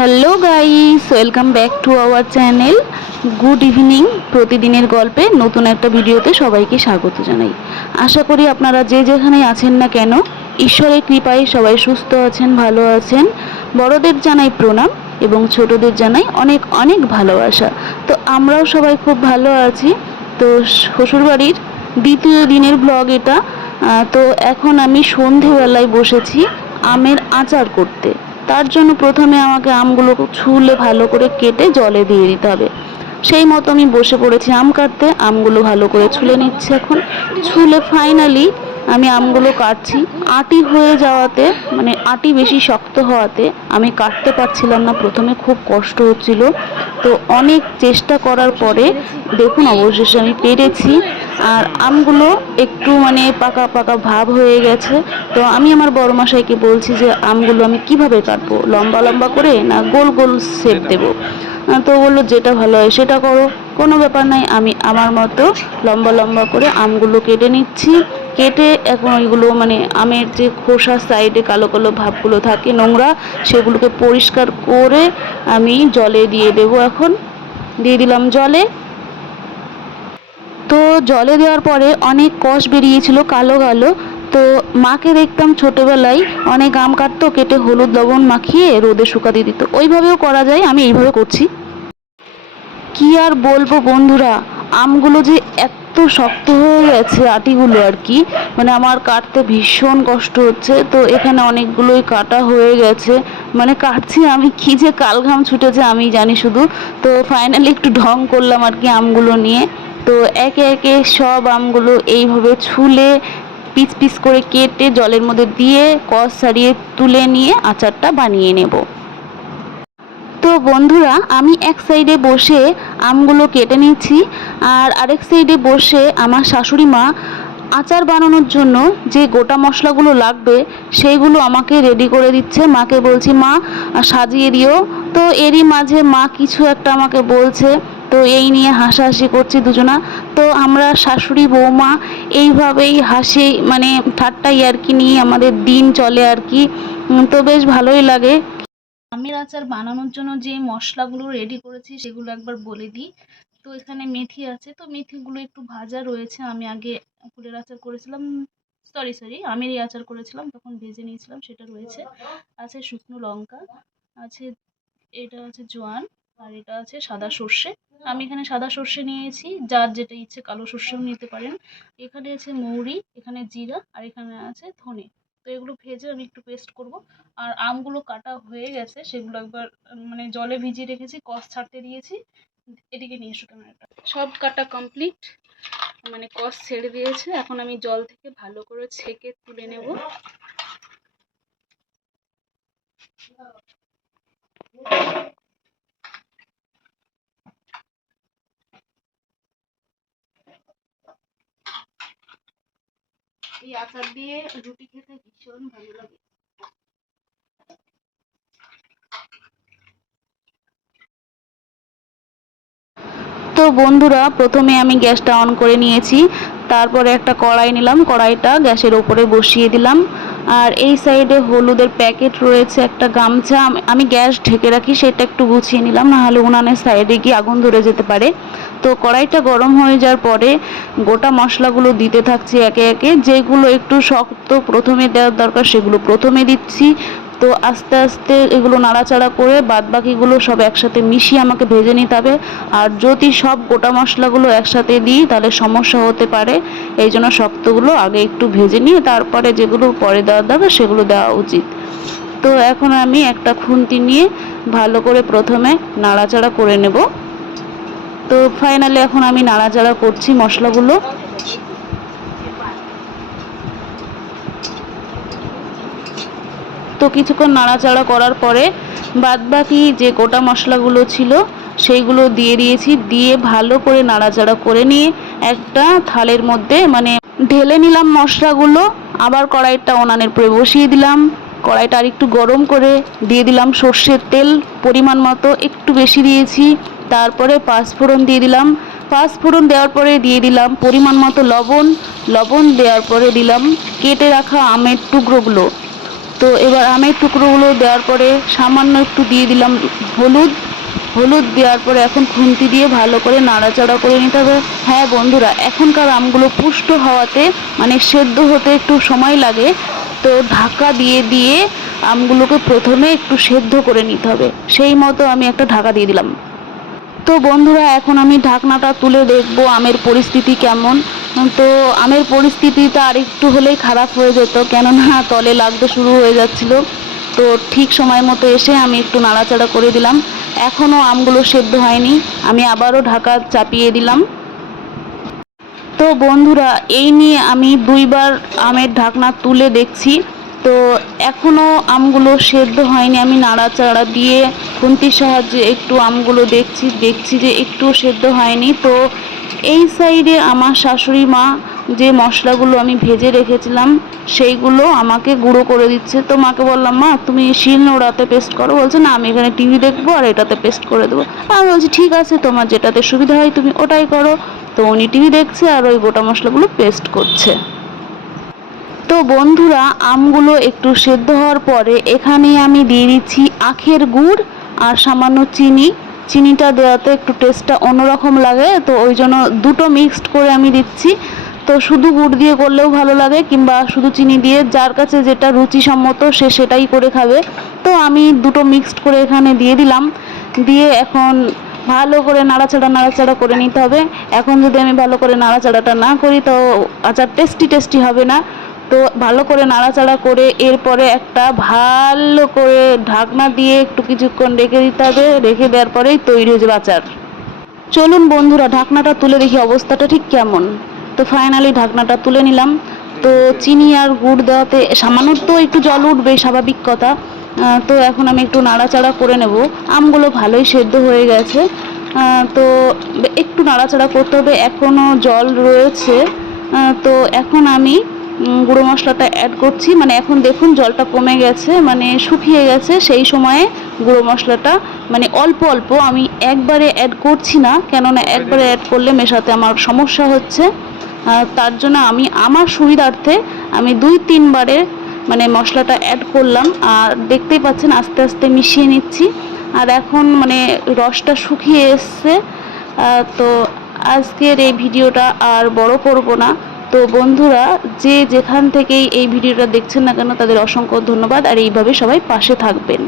Hello guys, welcome back to our channel. Good evening. প্রতিদিনের গল্পে নতুন একটা ভিডিওতে সবাইকে স্বাগত জানাই। আশা করি আপনারা যে যেখানেই আছেন না কেন ঈশ্বরের কৃপায় সবাই সুস্থ আছেন, ভালো আছেন। বড়দের জানাই প্রণাম এবং ছোটদের জানাই অনেক অনেক ভালোবাসা। তো আমরাও সবাই খুব ভালো আছি। তো শ্বশুরবাড়ির দ্বিতীয় দিনের ব্লগ এটা। তো এখন আমি সন্ধেবেলায় বসেছি আমের আচার করতে। তার জন্য প্রথমে আমাকে আমগুলো ছুলে ভালো করে কেটে জলে দিয়ে দিতে হবে। সেই মতো আমি বসে পড়েছি আম কাটতে। আমগুলো ভালো করে ছুলে নিচ্ছি। এখন ছুলে ফাইনালি আমি আমগুলো কাটছি। আটি হয়ে যাওয়াতে, মানে আটি বেশি শক্ত হওয়াতে আমি কাটতে পারছিলাম না। প্রথমে খুব কষ্ট হচ্ছিল। তো অনেক চেষ্টা করার পরে দেখুন অবশেষে আমি পেরেছি। আর আমগুলো একটু মানে পাকা পাকা ভাব হয়ে গেছে। তো আমি আমার বড় মশাইকে বলছি যে আমগুলো আমি কিভাবে কাটবো, লম্বা লম্বা করে না গোল গোল শেপ দেবো। তো বললো যেটা ভালো হয় সেটা করো, কোনো ব্যাপার নাই। আমি আমার মতো লম্বা লম্বা করে আমগুলো কেটে নিচ্ছি। কেটে এখন ওইগুলো মানে আমের যে খোসার সাইডে কালো কালো ভাবগুলো থাকে নোংরা, সেগুলোকে পরিষ্কার করে আমি জলে দিয়ে দেবো। এখন দিয়ে দিলাম জলে। তো জলে দেওয়ার পরে অনেক কষ বেরিয়েছিল কালো কালো। তো মাকে দেখতাম ছোটোবেলায় অনেক আম কাটতো, কেটে হলুদ লবণ মাখিয়ে রোদে শুকাতে দিত। ওইভাবেও করা যায়, আমি এইভাবে করছি। কি আর বলবো বন্ধুরা, আমগুলো যে এত শক্ত হয়ে গেছে আটিগুলো আর কি, মানে আমার কাটতে ভীষণ কষ্ট হচ্ছে। তো এখানে অনেকগুলোই কাটা হয়ে গেছে, মানে কাটছি আমি কি যে কালঘাম ছুটেছে আমি জানি শুধু। তো ফাইনালি একটু ঢং করলাম আর কি আমগুলো নিয়ে। তো একে একে সব আমগুলো এইভাবে ছুলে পিস পিস করে কেটে জলের মধ্যে দিয়ে কষ ছাড়িয়ে তুলে নিয়ে আচারটা বানিয়ে নেব। তো বন্ধুরা, আমি এক সাইডে বসে আমগুলো কেটে নিচ্ছি, আর আরেক সাইডে বসে আমার শাশুড়ি মা আচার বানানোর জন্য যে গোটা মশলাগুলো লাগবে সেইগুলো আমাকে রেডি করে দিচ্ছে। মাকে বলছি মা সাজিয়ে দিও। তো এরই মাঝে মা কিছু একটা আমাকে বলছে। তো এই নিয়ে হাসাহাসি করছি দুজনা। তো আমরা শাশুড়ি বৌমা এইভাবেই হাসি মানে ঠাট্টা ইয়ার্কি নিয়ে আমাদের দিন চলে আর কি। তো বেশ ভালোই লাগে। আমের আচার বানানোর জন্য যে মশলাগুলো রেডি করেছি সেগুলো একবার বলে দিই। তো এখানে মেথি আছে, তো মেথিগুলো একটু ভাজা রয়েছে। আমি আগে কুলের আচার করেছিলাম, সরি আমেরই আচার করেছিলাম, তখন ভেজে নিয়েছিলাম, সেটা রয়েছে। আছে শুকনো লঙ্কা, আছে এটা আছে জোয়ান, আর এটা আছে সাদা সর্ষে। আমি এখানে সাদা সর্ষে নিয়েছি, যার যেটা ইচ্ছে কালো সর্ষেও নিতে পারেন। এখানে আছে মৌরি, এখানে জিরা, আর এখানে আছে ধনে। তো এগুলো ভেজে আমি একটু পেস্ট করব। আর আমগুলো কাটা হয়ে গেছে, সেগুলো একবার মানে জলে ভিজিয়ে রেখেছি, কষ ছাড়তে দিয়েছি। এদিকে নিয়ে এসো ক্যামেরাটা। সব কাটা কমপ্লিট, মানে কষ ছেড়ে দিয়েছে। এখন আমি জল থেকে ভালো করে ছেঁকে তুলে নেব। এই আচার দিয়ে রুটি খেতে ভীষণ ভালো লাগে। তো বন্ধুরা, প্রথমে আমি গ্যাসটা অন করে নিয়েছি। তারপরে একটা কড়াই নিলাম, কড়াইটা গ্যাসের ওপরে বসিয়ে দিলাম। আর এই সাইডে হলুদের প্যাকেট রয়েছে, একটা গামছা আমি গ্যাস ঢেকে রাখি, সেটা একটু গুছিয়ে নিলাম, নাহলে উনানের সাইডে গিয়ে আগুন ধরে যেতে পারে। তো কড়াইটা গরম হয়ে যাওয়ার পরে গোটা মশলাগুলো দিতে থাকছি একে একে। যেগুলো একটু শক্ত প্রথমে দেওয়ার দরকার সেগুলো প্রথমে দিচ্ছি। তো আস্তে আস্তে এগুলো নাড়াচাড়া করে বাদবাকিগুলো সব একসাথে মিশিয়ে আমাকে ভেজে নিতে হবে। আর যদি সব গোটা মশলাগুলো একসাথে দিই তাহলে সমস্যা হতে পারে। এই জন্য শক্তগুলো আগে একটু ভেজে নিয়ে তারপরে যেগুলো পরে দেওয়া যাবে সেগুলো দেওয়া উচিত। তো এখন আমি একটা খুন্তি নিয়ে ভালো করে প্রথমে নাড়াচাড়া করে নেব। তো ফাইনালি এখন আমি নাড়াচাড়া করছি মশলাগুলো। তো কিছুক্ষণ নাড়াচাড়া করার পরে বাদবাকি যে গোটা মশলাগুলো ছিল সেইগুলো দিয়ে দিয়েছি। দিয়ে ভালো করে নাড়াচাড়া করে নিয়ে একটা থালের মধ্যে মানে ঢেলে নিলাম মশলাগুলো। আবার কড়াইটা উনানের উপরে বসিয়ে দিলাম। কড়াইটা আর একটু গরম করে দিয়ে দিলাম সর্ষের তেল পরিমাণ মতো, একটু বেশি দিয়েছি। তারপরে পাঁচফোড়ন দিয়ে দিলাম। পাঁচফোড়ন দেওয়ার পরে দিয়ে দিলাম পরিমাণ মতো লবণ। লবণ দেওয়ার পরে দিলাম কেটে রাখা আমের টুকরোগুলো। তো এবার আমের টুকরোগুলো দেওয়ার পরে সামান্য একটু দিয়ে দিলাম হলুদ দেওয়ার পরে এখন খুন্তি দিয়ে ভালো করে নাড়াচাড়া করে নিতে হবে। হ্যাঁ বন্ধুরা, এখনকার আমগুলো পুষ্ট হওয়াতে মানে সেদ্ধ হতে একটু সময় লাগে, তো ঢাকা দিয়ে দিয়ে আমগুলোকে প্রথমে একটু সেদ্ধ করে নিতে হবে। সেই মতো আমি একটা ঢাকা দিয়ে দিলাম। তো বন্ধুরা, এখন আমি ঢাকনাটা তুলে দেখবো আমের পরিস্থিতি কেমন। তো আমের পরিস্থিতিটা আর একটু হলেই খারাপ হয়ে যেত, কেননা তলে লাগতে শুরু হয়ে যাচ্ছিল। তো ঠিক সময় মতো এসে আমি একটু নাড়াচাড়া করে দিলাম। এখনও আমগুলো সেদ্ধ হয়নি, আমি আবারও ঢাকা চাপিয়ে দিলাম। তো বন্ধুরা, এই নিয়ে আমি 2বার আমের ঢাকনা তুলে দেখছি, তো এখনও আমগুলো সেদ্ধ হয়নি। আমি নাড়াচাড়া দিয়ে খুন্তির সাহায্যে একটু আমগুলো দেখছি যে একটু সেদ্ধ হয়নি। তো এই সাইডে আমার শাশুড়ি মা যে মশলাগুলো আমি ভেজে রেখেছিলাম সেইগুলো আমাকে গুঁড়ো করে দিচ্ছে। তো মাকে বললাম, মা তুমি শিলনোড়াতে পেস্ট করো। বলছে না, আমি এখানে টিভি দেখবো আর এটাতে পেস্ট করে দেবো। আমি বলছি ঠিক আছে, তোমার যেটাতে সুবিধা হয় তুমি ওটাই করো। তো উনি টিভি দেখছে আর ওই গোটা মশলাগুলো পেস্ট করছে। তো বন্ধুরা, আমগুলো একটু সেদ্ধ হওয়ার পরে এখানে আমি দিয়ে দিচ্ছি আখের গুড় আর সামান্য চিনিটা দেওয়াতে একটু টেস্টটা অন্যরকম লাগে, তো ওই জন্য দুটো মিক্সড করে আমি দিচ্ছি। তো শুধু গুড় দিয়ে করলেও ভালো লাগে, কিংবা শুধু চিনি দিয়ে, যার কাছে যেটা রুচিসম্মত সে সেটাই করে খাবে। তো আমি দুটো মিক্সড করে এখানে দিয়ে দিলাম। দিয়ে এখন ভালো করে নাড়াচাড়া করে নিতে হবে। এখন যদি আমি ভালো করে নাড়াচাড়াটা না করি তো আচার টেস্টি হবে না। তো ভালো করে নাড়াচাড়া করে এরপরে একটা ভালো করে ঢাকনা দিয়ে একটু কিছুক্ষণ রেখে দিতে হবে। রেখে দেওয়ার পরেই তৈরি হয়ে যাবে আচার। চলুন বন্ধুরা, ঢাকনাটা তুলে দেখি অবস্থাটা ঠিক কেমন। তো ফাইনালি ঢাকনাটা তুলে নিলাম। তো চিনি আর গুড় দেওয়াতে সামান্য তো একটু জল উঠবে, স্বাভাবিক কথা। তো এখন আমি একটু নাড়াচাড়া করে নেব। আমগুলো ভালোই সেদ্ধ হয়ে গেছে, তো একটু নাড়াচাড়া করতে হবে, এখনও জল রয়েছে। তো এখন আমি গুঁড়ো মশলাটা অ্যাড করছি। মানে এখন দেখুন জলটা কমে গেছে, মানে শুকিয়ে গেছে। সেই সময়ে গুঁড়ো মশলাটা মানে অল্প অল্প, আমি একবারে অ্যাড করছি না, কেননা একবারে অ্যাড করলে মেশাতে আমার সমস্যা হচ্ছে। তার জন্য আমি আমার সুবিধার্থে আমি 2-3 বারে মানে মশলাটা অ্যাড করলাম। আর দেখতেই পাচ্ছেন আস্তে আস্তে মিশিয়ে নিচ্ছি। আর এখন মানে রসটা শুকিয়ে এসছে। তো আজকের এই ভিডিওটা আর বড় করব না। তো বন্ধুরা, যে যেখান থেকেই এই ভিডিওটা দেখছেন না কেন তাদের অসংখ্য ধন্যবাদ, আর এইভাবে সবাই পাশে থাকবেন।